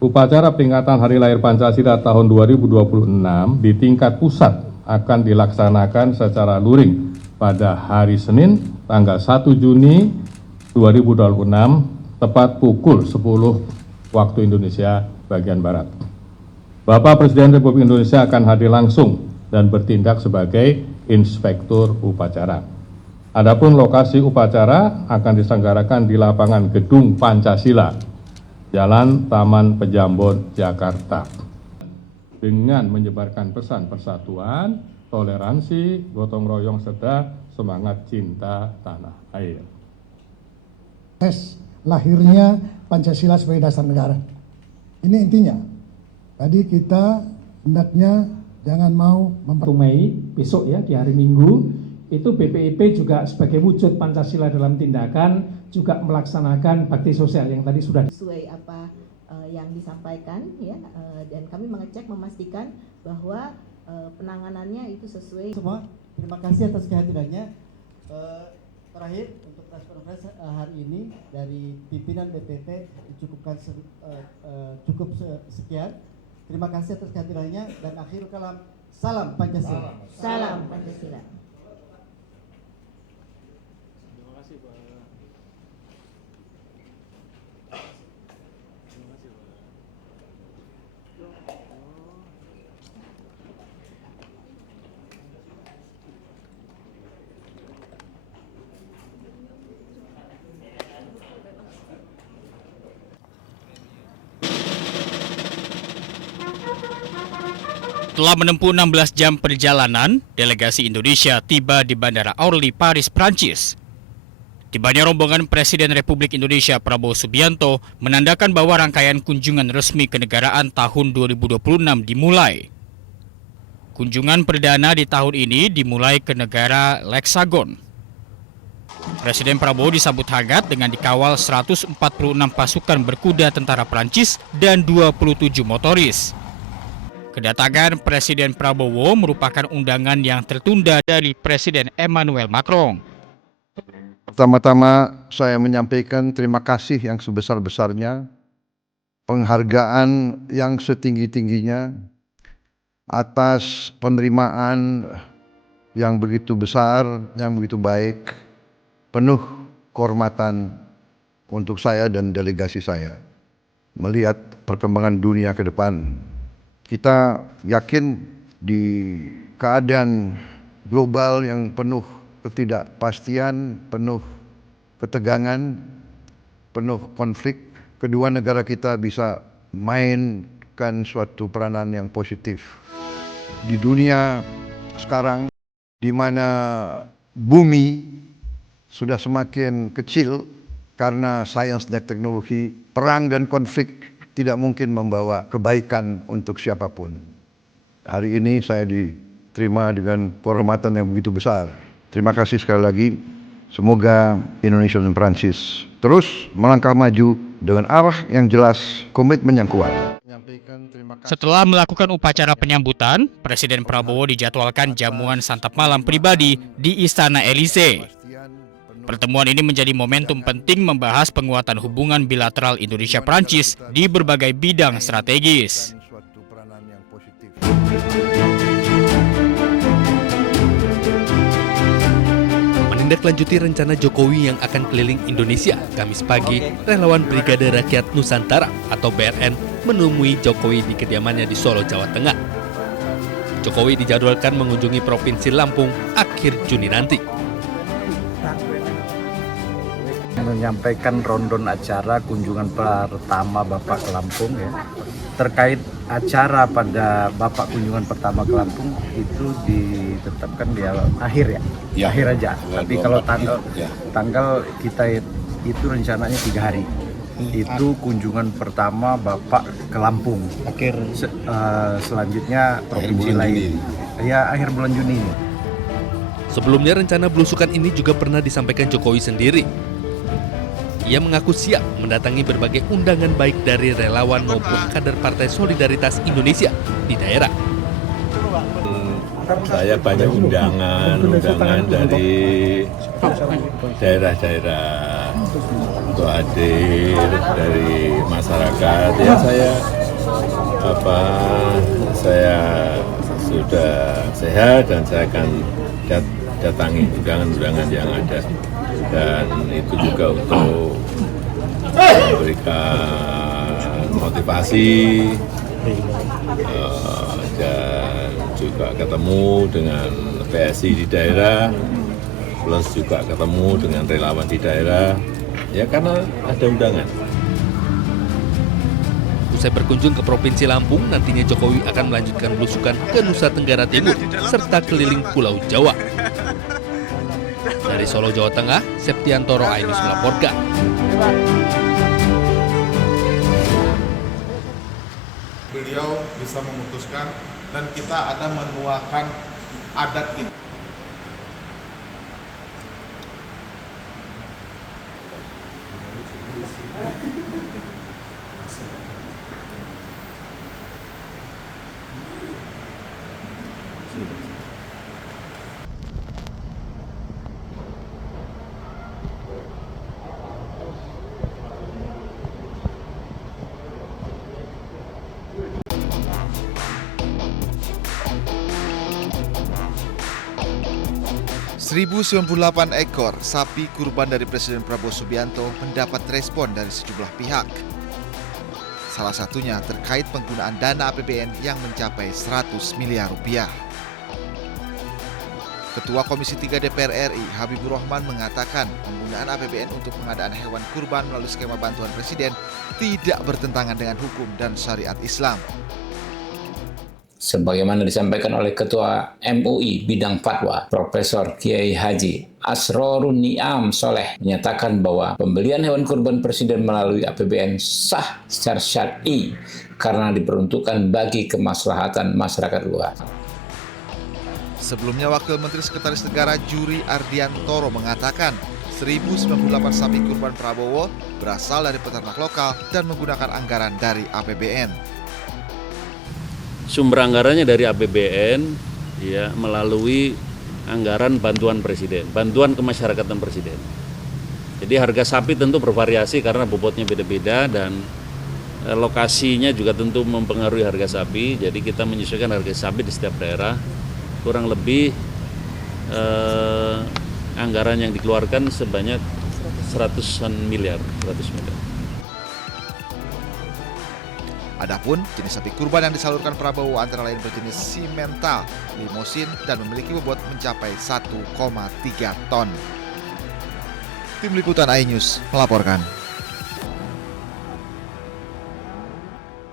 Upacara peringatan Hari Lahir Pancasila tahun 2026 di tingkat pusat akan dilaksanakan secara luring pada hari Senin tanggal 1 Juni 2026 tepat pukul 10 waktu Indonesia bagian Barat. Bapak Presiden Republik Indonesia akan hadir langsung dan bertindak sebagai inspektur upacara. Adapun lokasi upacara akan diselenggarakan di lapangan Gedung Pancasila, Jalan Taman Pejambon, Jakarta, dengan menyebarkan pesan persatuan, toleransi, gotong royong, serta semangat cinta tanah air. Lahirnya Pancasila sebagai dasar negara. Ini intinya. Tadi kita hendaknya jangan mau Mei besok ya, di hari Minggu itu BPIP juga sebagai wujud Pancasila dalam tindakan juga melaksanakan bakti sosial yang tadi sudah sesuai apa yang disampaikan ya, dan kami memastikan bahwa penanganannya itu sesuai. Semua terima kasih atas kehadirannya. Terakhir untuk press conference hari ini dari pimpinan BPP dicukupkan cukup sekian. Terima kasih atas kehadirannya dan akhir kalam, salam Pancasila. Salam Pancasila. Terima kasih Pak. Setelah menempuh 16 jam perjalanan, delegasi Indonesia tiba di Bandara Orly, Paris, Prancis. Tibanya rombongan Presiden Republik Indonesia Prabowo Subianto menandakan bahwa rangkaian kunjungan resmi kenegaraan tahun 2026 dimulai. Kunjungan perdana di tahun ini dimulai ke negara Leksagon. Presiden Prabowo disambut hangat dengan dikawal 146 pasukan berkuda tentara Prancis dan 27 motoris. Kedatangan Presiden Prabowo merupakan undangan yang tertunda dari Presiden Emmanuel Macron. Pertama-tama saya menyampaikan terima kasih yang sebesar-besarnya, penghargaan yang setinggi-tingginya atas penerimaan yang begitu besar, yang begitu baik, penuh kehormatan untuk saya dan delegasi saya melihat perkembangan dunia ke depan. Kita yakin di keadaan global yang penuh ketidakpastian, penuh ketegangan, penuh konflik, kedua negara kita bisa mainkan suatu peranan yang positif. Di dunia sekarang, di mana bumi sudah semakin kecil karena sains dan teknologi, perang dan konflik tidak mungkin membawa kebaikan untuk siapapun. Hari ini saya diterima dengan kehormatan yang begitu besar. Terima kasih sekali lagi. Semoga Indonesia dan Prancis terus melangkah maju dengan arah yang jelas, komitmen yang kuat. Setelah melakukan upacara penyambutan, Presiden Prabowo dijadwalkan jamuan santap malam pribadi di Istana Elysee. Pertemuan ini menjadi momentum penting membahas penguatan hubungan bilateral Indonesia-Prancis di berbagai bidang strategis. Menindaklanjuti rencana Jokowi yang akan keliling Indonesia, Kamis pagi, relawan Brigade Rakyat Nusantara atau BRN menemui Jokowi di kediamannya di Solo, Jawa Tengah. Jokowi dijadwalkan mengunjungi Provinsi Lampung akhir Juni nanti. Menyampaikan rondon acara kunjungan pertama Bapak ke Lampung ya. Terkait acara pada Bapak kunjungan pertama ke Lampung itu ditetapkan di akhir ya, akhir aja. Tapi kalau tanggal kita itu rencananya 3 hari. Itu kunjungan pertama Bapak ke Lampung. Selanjutnya provinsi lain. Ya akhir bulan Juni. Sebelumnya rencana belusukan ini juga pernah disampaikan Jokowi sendiri. Ia mengaku siap mendatangi berbagai undangan baik dari relawan maupun kader Partai Solidaritas Indonesia di daerah. Saya banyak undangan dari daerah-daerah untuk hadir dari masyarakat. Ya saya sudah sehat dan saya akan datangi undangan-undangan yang ada, dan itu juga untuk memberikan motivasi dan juga ketemu dengan PSI di daerah, plus juga ketemu dengan relawan di daerah, ya karena ada undangan. Usai berkunjung ke Provinsi Lampung, nantinya Jokowi akan melanjutkan belusukan ke Nusa Tenggara Timur serta keliling Pulau Jawa. Dari Solo, Jawa Tengah, Septiantoro Ainus melaporkan. Beliau bisa memutuskan dan kita ada menuakan adat kita. ...1.098 ekor sapi kurban dari Presiden Prabowo Subianto mendapat respon dari sejumlah pihak. Salah satunya terkait penggunaan dana APBN yang mencapai 100 miliar rupiah. Ketua Komisi 3 DPR RI Habibur Rahman mengatakan penggunaan APBN untuk pengadaan hewan kurban melalui skema bantuan Presiden tidak bertentangan dengan hukum dan syariat Islam. Sebagaimana disampaikan oleh Ketua MUI Bidang Fatwa, Profesor Kiai Haji Asrorun Niam Soleh menyatakan bahwa pembelian hewan kurban Presiden melalui APBN sah secara syar'i karena diperuntukkan bagi kemaslahatan masyarakat luas. Sebelumnya Wakil Menteri Sekretaris Negara Juri Ardiantoro mengatakan 1.098 sapi kurban Prabowo berasal dari peternak lokal dan menggunakan anggaran dari APBN. Sumber anggarannya dari APBN ya, melalui anggaran bantuan Presiden, bantuan kemasyarakatan Presiden. Jadi harga sapi tentu bervariasi karena bobotnya beda-beda dan lokasinya juga tentu mempengaruhi harga sapi. Jadi kita menyesuaikan harga sapi di setiap daerah. Kurang lebih anggaran yang dikeluarkan sebanyak 100 miliar. Adapun jenis sapi kurban yang disalurkan Prabowo antara lain berjenis simental, limosin, dan memiliki bobot mencapai 1,3 ton. Tim Liputan iNews melaporkan.